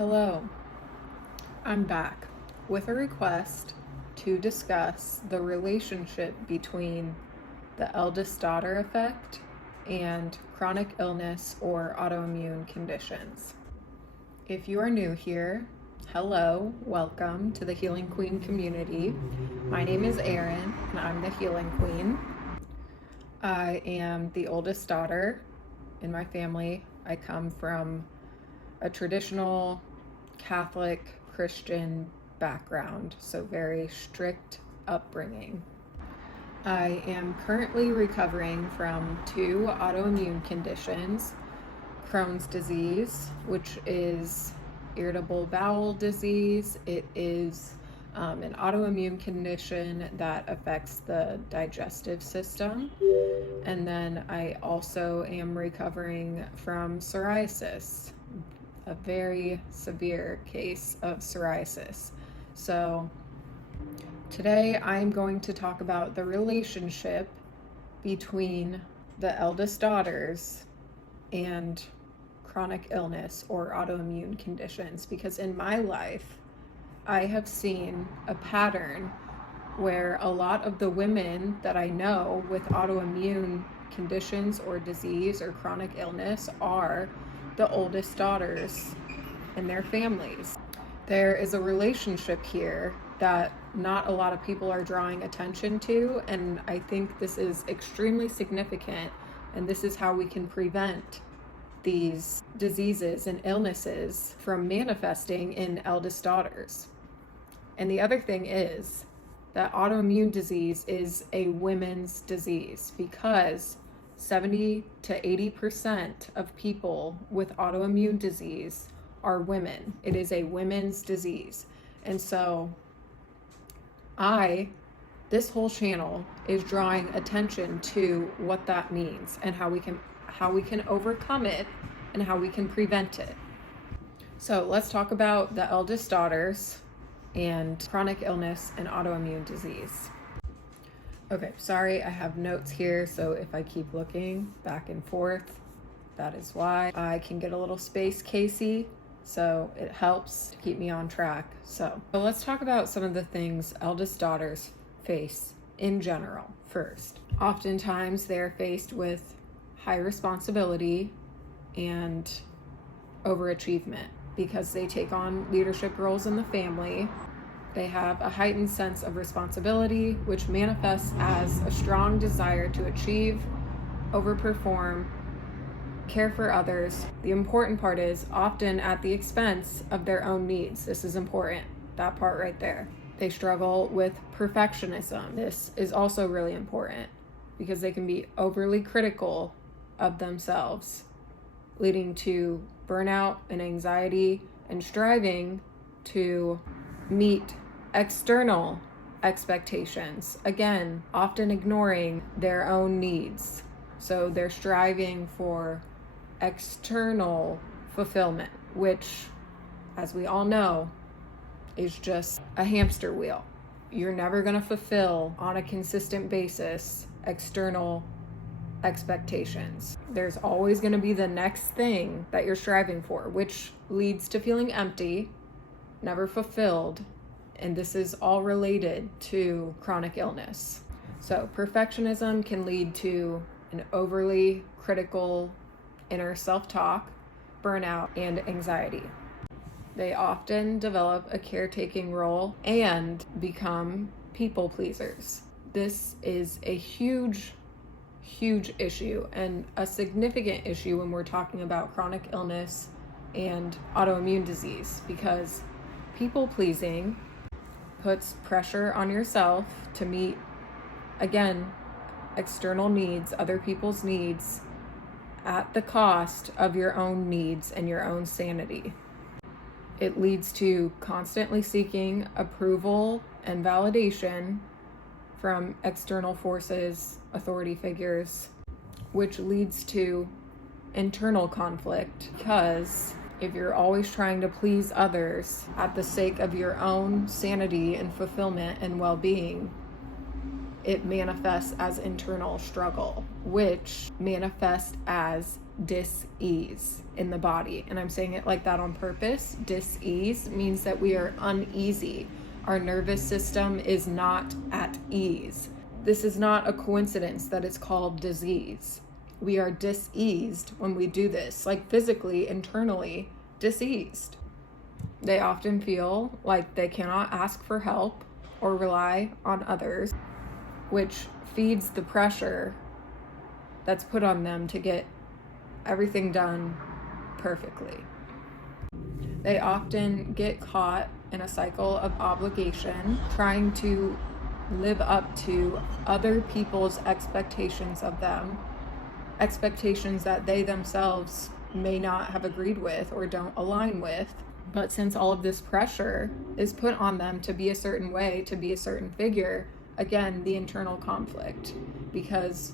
Hello, I'm back with a request to discuss the relationship between the eldest daughter effect and chronic illness or autoimmune conditions. If you are new here, hello, welcome to the Healing Queen community. My name is Erin and I'm the Healing Queen. I am the oldest daughter in my family. I come from a traditional Catholic Christian background, so very strict upbringing. I am currently recovering from 2 autoimmune conditions: Crohn's disease, which is irritable bowel disease. It is an autoimmune condition that affects the digestive system. And then I also am recovering from psoriasis, a very severe case of psoriasis. So today I'm going to talk about the relationship between the eldest daughters and chronic illness or autoimmune conditions, because in my life I have seen a pattern where a lot of the women that I know with autoimmune conditions or disease or chronic illness are the oldest daughters in their families. There is a relationship here that not a lot of people are drawing attention to, and I think this is extremely significant, and this is how we can prevent these diseases and illnesses from manifesting in eldest daughters. And the other thing is that autoimmune disease is a women's disease, because 70 to 80% of people with autoimmune disease are women. It is a women's disease. And so this whole channel is drawing attention to what that means and how we can overcome it and how we can prevent it. So let's talk about the eldest daughters and chronic illness and autoimmune disease. Okay, sorry, I have notes here, so if I keep looking back and forth, that is why. I can get a little space Casey, so it helps to keep me on track. So let's talk about some of the things eldest daughters face in general first. Oftentimes they're faced with high responsibility and overachievement because they take on leadership roles in the family. They have a heightened sense of responsibility, which manifests as a strong desire to achieve, overperform, care for others. The important part is often at the expense of their own needs. This is important, that part right there. They struggle with perfectionism. This is also really important because they can be overly critical of themselves, leading to burnout and anxiety and striving to meet external expectations. Again, often ignoring their own needs. So they're striving for external fulfillment, which, as we all know, is just a hamster wheel. You're never going to fulfill on a consistent basis external expectations. There's always going to be the next thing that you're striving for, which leads to feeling empty, never fulfilled, and this is all related to chronic illness. So perfectionism can lead to an overly critical inner self-talk, burnout, and anxiety. They often develop a caretaking role and become people pleasers. This is a huge issue and a significant issue when we're talking about chronic illness and autoimmune disease, because people pleasing puts pressure on yourself to meet, again, external needs, other people's needs, at the cost of your own needs and your own sanity. It leads to constantly seeking approval and validation from external forces, authority figures, which leads to internal conflict, because if you're always trying to please others at the sake of your own sanity and fulfillment and well-being, it manifests as internal struggle, which manifests as dis-ease in the body. And I'm saying it like that on purpose. Dis-ease means that we are uneasy. Our nervous system is not at ease. This is not a coincidence that it's called disease. We are diseased when we do this, like physically, internally diseased. They often feel like they cannot ask for help or rely on others, which feeds the pressure that's put on them to get everything done perfectly. They often get caught in a cycle of obligation, trying to live up to other people's expectations of them, expectations that they themselves may not have agreed with or don't align with. But since all of this pressure is put on them to be a certain way, to be a certain figure, again, the internal conflict, because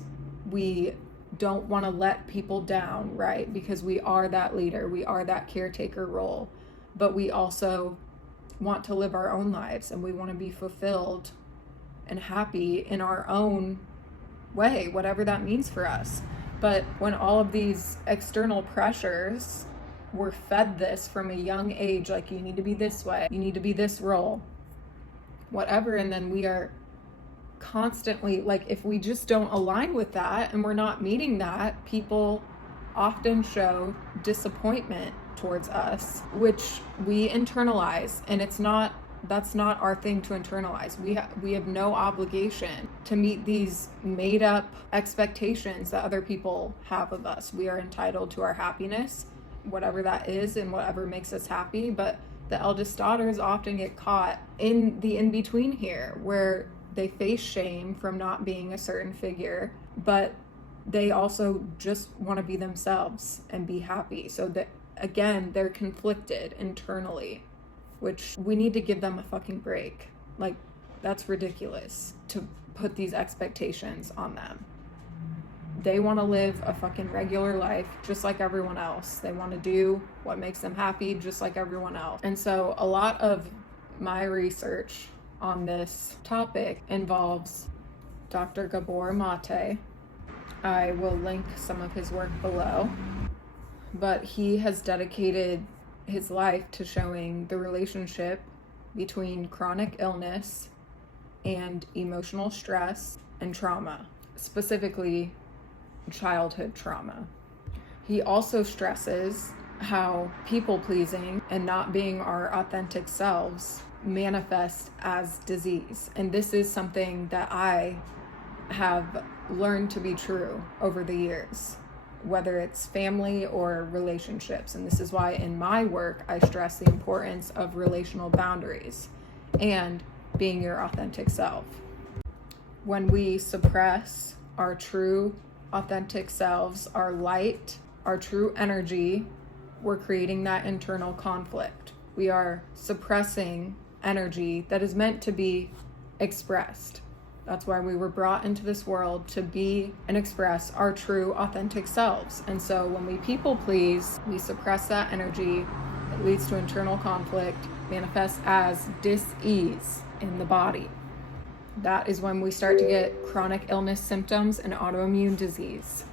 we don't want to let people down, right? Because we are that leader, we are that caretaker role, but we also want to live our own lives and we want to be fulfilled and happy in our own way, whatever that means for us. But when all of these external pressures, we're fed this from a young age, like you need to be this way, you need to be this role, whatever, and then we are constantly, like, if we just don't align with that and we're not meeting that, people often show disappointment towards us, which we internalize, and that's not our thing to internalize. We have no obligation to meet these made up expectations that other people have of us. We are entitled to our happiness, whatever that is and whatever makes us happy. But the eldest daughters often get caught in the in-between here, where they face shame from not being a certain figure, but they also just want to be themselves and be happy. So that, again, they're conflicted internally, which we need to give them a fucking break. Like, that's ridiculous to put these expectations on them. They want to live a fucking regular life just like everyone else. They want to do what makes them happy just like everyone else. And so a lot of my research on this topic involves Dr. Gabor Mate. I will link some of his work below. But he has dedicated his life to showing the relationship between chronic illness and emotional stress and trauma, specifically childhood trauma. He also stresses how people-pleasing and not being our authentic selves manifest as disease. And this is something that I have learned to be true over the years, whether it's family or relationships. And this is why in my work, I stress the importance of relational boundaries and being your authentic self. When we suppress our true authentic selves, our light, our true energy, we're creating that internal conflict. We are suppressing energy that is meant to be expressed. That's why we were brought into this world, to be and express our true authentic selves. And so when we people please, we suppress that energy. It leads to internal conflict, manifests as dis-ease in the body. That is when we start to get chronic illness symptoms and autoimmune disease.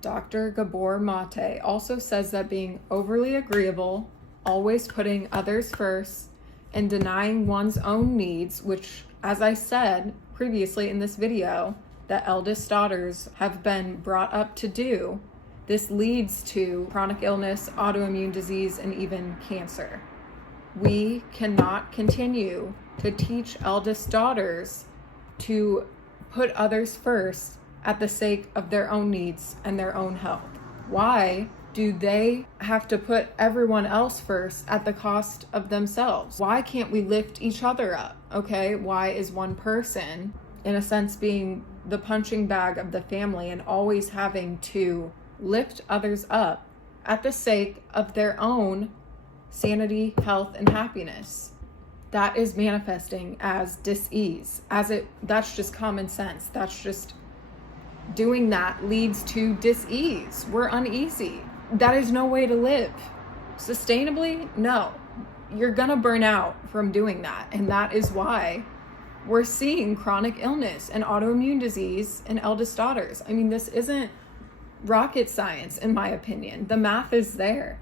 Dr. Gabor Mate also says that being overly agreeable, always putting others first, and denying one's own needs, which, as I said previously in this video, the eldest daughters have been brought up to do, this leads to chronic illness, autoimmune disease, and even cancer. We cannot continue to teach eldest daughters to put others first at the sake of their own needs and their own health. Why do they have to put everyone else first at the cost of themselves? Why can't we lift each other up? Okay, why is one person, in a sense, being the punching bag of the family and always having to lift others up at the sake of their own sanity, health, and happiness? That is manifesting as dis-ease. That's just common sense. That's just doing that leads to dis-ease. We're uneasy. That is no way to live. Sustainably, no. You're gonna burn out from doing that. And that is why we're seeing chronic illness and autoimmune disease in eldest daughters. I mean, this isn't rocket science, in my opinion. The math is there.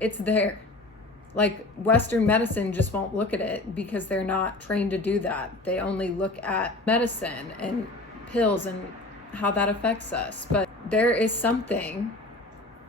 It's there. Like, Western medicine just won't look at it because they're not trained to do that. They only look at medicine and pills and how that affects us. But there is something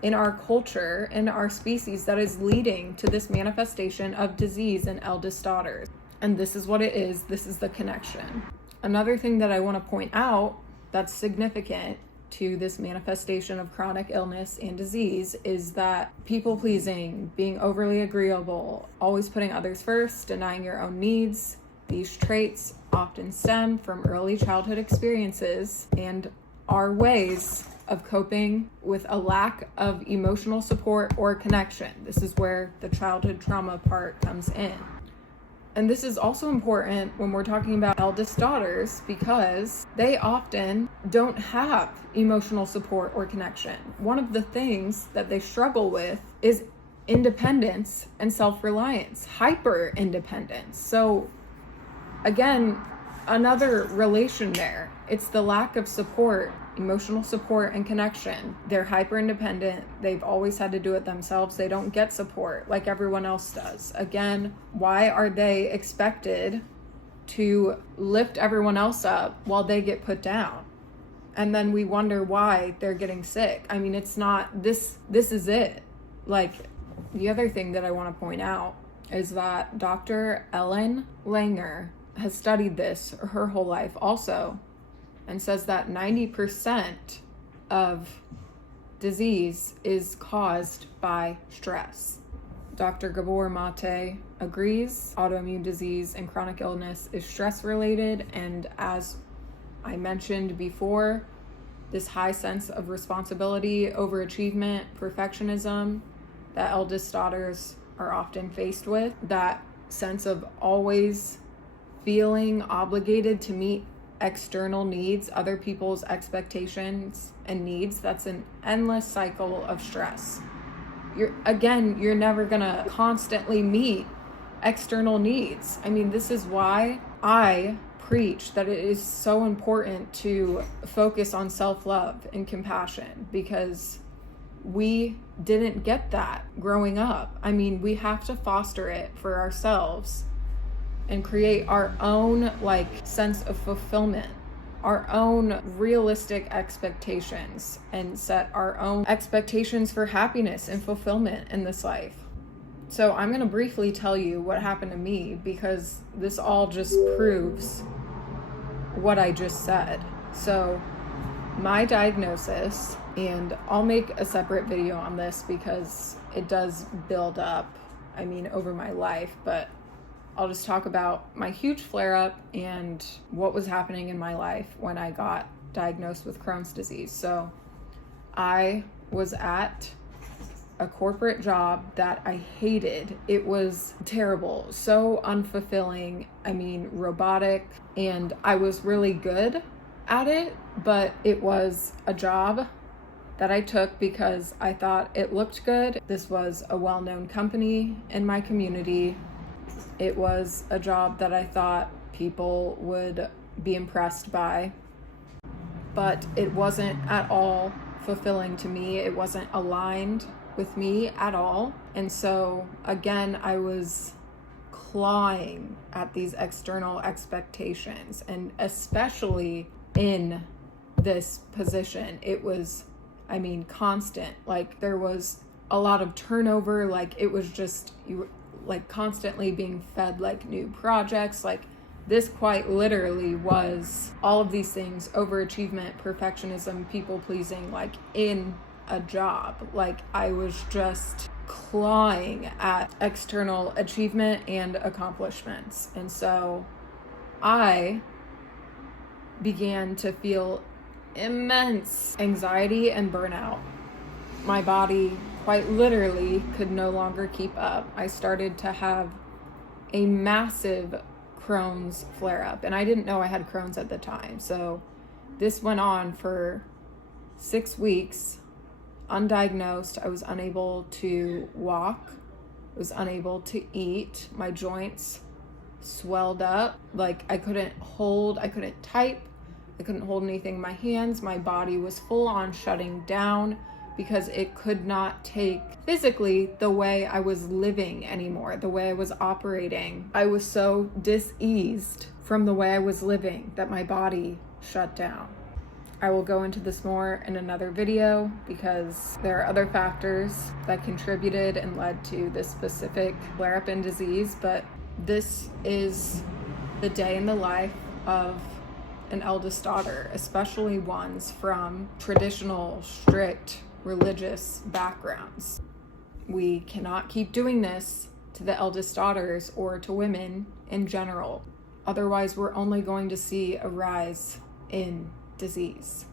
in our culture, in our species, that is leading to this manifestation of disease in eldest daughters. And this is what it is. This is the connection. Another thing that I want to point out that's significant to this manifestation of chronic illness and disease is that people pleasing, being overly agreeable, always putting others first, denying your own needs, these traits often stem from early childhood experiences and are ways of coping with a lack of emotional support or connection. This is where the childhood trauma part comes in. And this is also important when we're talking about eldest daughters because they often don't have emotional support or connection. One of the things that they struggle with is independence and self-reliance, hyper independence. So again, another relation there. It's the lack of support, emotional support and connection. They're hyper independent. They've always had to do it themselves. They don't get support like everyone else does. Again, why are they expected to lift everyone else up while they get put down? And then we wonder why they're getting sick. I mean, it's not, this is it. Like, the other thing that I want to point out is that Dr. Ellen Langer has studied this her whole life also, and says that 90% of disease is caused by stress. Dr. Gabor Mate agrees autoimmune disease and chronic illness is stress related, and as I mentioned before, this high sense of responsibility, overachievement, perfectionism that eldest daughters are often faced with, that sense of always feeling obligated to meet external needs, other people's expectations and needs, that's an endless cycle of stress. You're never gonna constantly meet external needs. I mean, this is why I preach that it is so important to focus on self-love and compassion, because we didn't get that growing up. I mean, we have to foster it for ourselves and create our own sense of fulfillment, our own realistic expectations, and set our own expectations for happiness and fulfillment in this life. So I'm going to briefly tell you what happened to me, because this all just proves what I just said. So my diagnosis, and I'll make a separate video on this because it does build up, over my life, but I'll just talk about my huge flare-up and what was happening in my life when I got diagnosed with Crohn's disease. So I was at a corporate job that I hated. It was terrible, so unfulfilling, robotic, and I was really good at it, but it was a job that I took because I thought it looked good. This was a well-known company in my community. It was a job that I thought people would be impressed by, but it wasn't at all fulfilling to me. It wasn't aligned with me at all. And so again, I was clawing at these external expectations, and especially in this position, it was, constant. There was a lot of turnover. It was just, constantly being fed new projects. This quite literally was all of these things: overachievement, perfectionism, people pleasing, in a job. I was just clawing at external achievement and accomplishments. And so I began to feel immense anxiety and burnout. My body quite literally could no longer keep up. I started to have a massive Crohn's flare-up, and I didn't know I had Crohn's at the time. So this went on for 6 weeks, undiagnosed. I was unable to walk, was unable to eat. My joints swelled up. I couldn't hold, I couldn't type, I couldn't hold anything in my hands. My body was full on shutting down because it could not take physically the way I was living anymore, the way I was operating. I was so diseased from the way I was living that my body shut down. I will go into this more in another video because there are other factors that contributed and led to this specific flare-up in disease, but this is the day in the life of an eldest daughter, especially ones from traditional, strict, religious backgrounds. We cannot keep doing this to the eldest daughters or to women in general. Otherwise, we're only going to see a rise in disease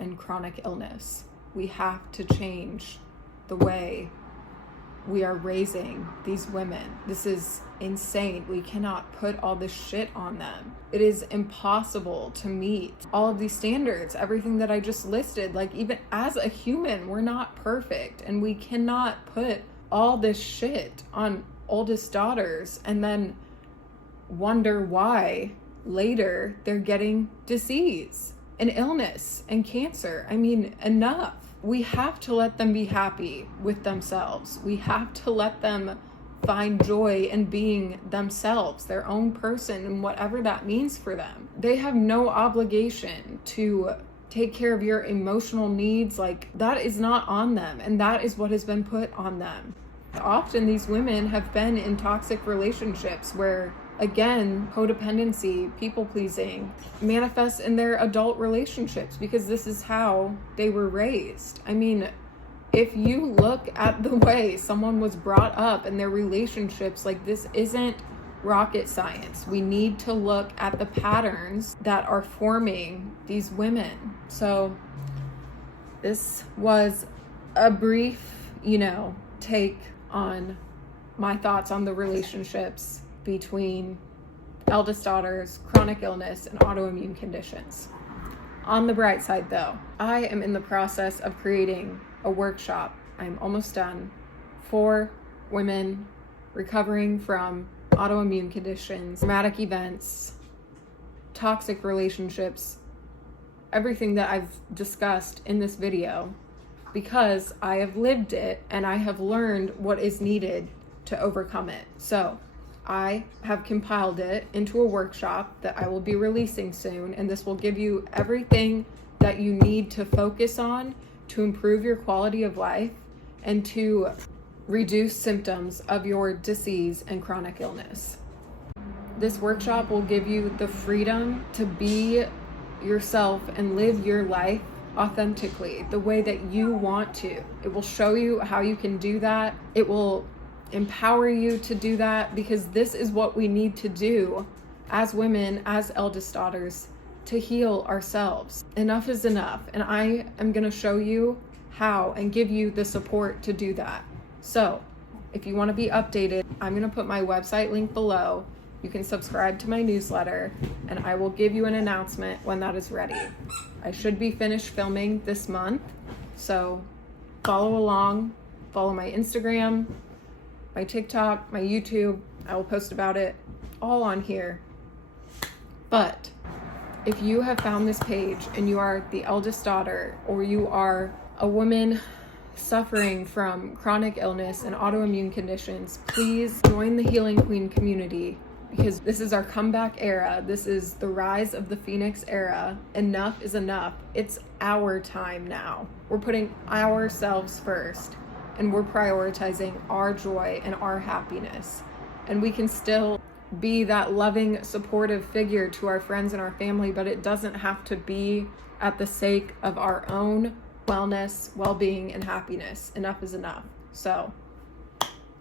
and chronic illness. We have to change the way we are raising these women. This is insane. We cannot put all this shit on them. It is impossible to meet all of these standards, everything that I just listed. Like, even as a human, we're not perfect, and we cannot put all this shit on oldest daughters and then wonder why later they're getting disease and illness and cancer. I mean, enough. We have to let them be happy with themselves. We have to let them find joy in being themselves, their own person, and whatever that means for them. They have no obligation to take care of your emotional needs. Like, that is not on them, and that is what has been put on them. Often these women have been in toxic relationships where, again, codependency, people-pleasing manifests in their adult relationships because this is how they were raised. I mean, if you look at the way someone was brought up in their relationships, like, this isn't rocket science. We need to look at the patterns that are forming these women. So this was a brief, take on my thoughts on the relationships between eldest daughters, chronic illness, and autoimmune conditions. On the bright side, though, I am in the process of creating a workshop. I'm almost done for women recovering from autoimmune conditions, traumatic events, toxic relationships, everything that I've discussed in this video, because I have lived it and I have learned what is needed to overcome it. So I have compiled it into a workshop that I will be releasing soon, and this will give you everything that you need to focus on to improve your quality of life and to reduce symptoms of your disease and chronic illness. This workshop will give you the freedom to be yourself and live your life authentically, the way that you want to. It will show you how you can do that. It will empower you to do that, because this is what we need to do as women, as eldest daughters, to heal ourselves. Enough is enough, and I am going to show you how and give you the support to do that. So if you want to be updated, I'm going to put my website link below. You can subscribe to my newsletter, and I will give you an announcement when that is ready. I should be finished filming this month, so follow along. Follow my Instagram, my TikTok, my YouTube. I will post about it all on here. But if you have found this page and you are the eldest daughter, or you are a woman suffering from chronic illness and autoimmune conditions, please join the Healing Queen community, because this is our comeback era. This is the rise of the Phoenix era. Enough is enough. It's our time now. We're putting ourselves first, and we're prioritizing our joy and our happiness. And we can still be that loving, supportive figure to our friends and our family, but it doesn't have to be at the sake of our own wellness, well-being, and happiness. Enough is enough. So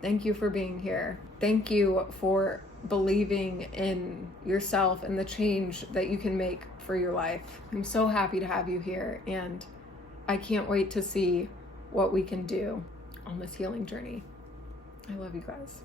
thank you for being here. Thank you for believing in yourself and the change that you can make for your life. I'm so happy to have you here, and I can't wait to see what we can do on this healing journey. I love you guys.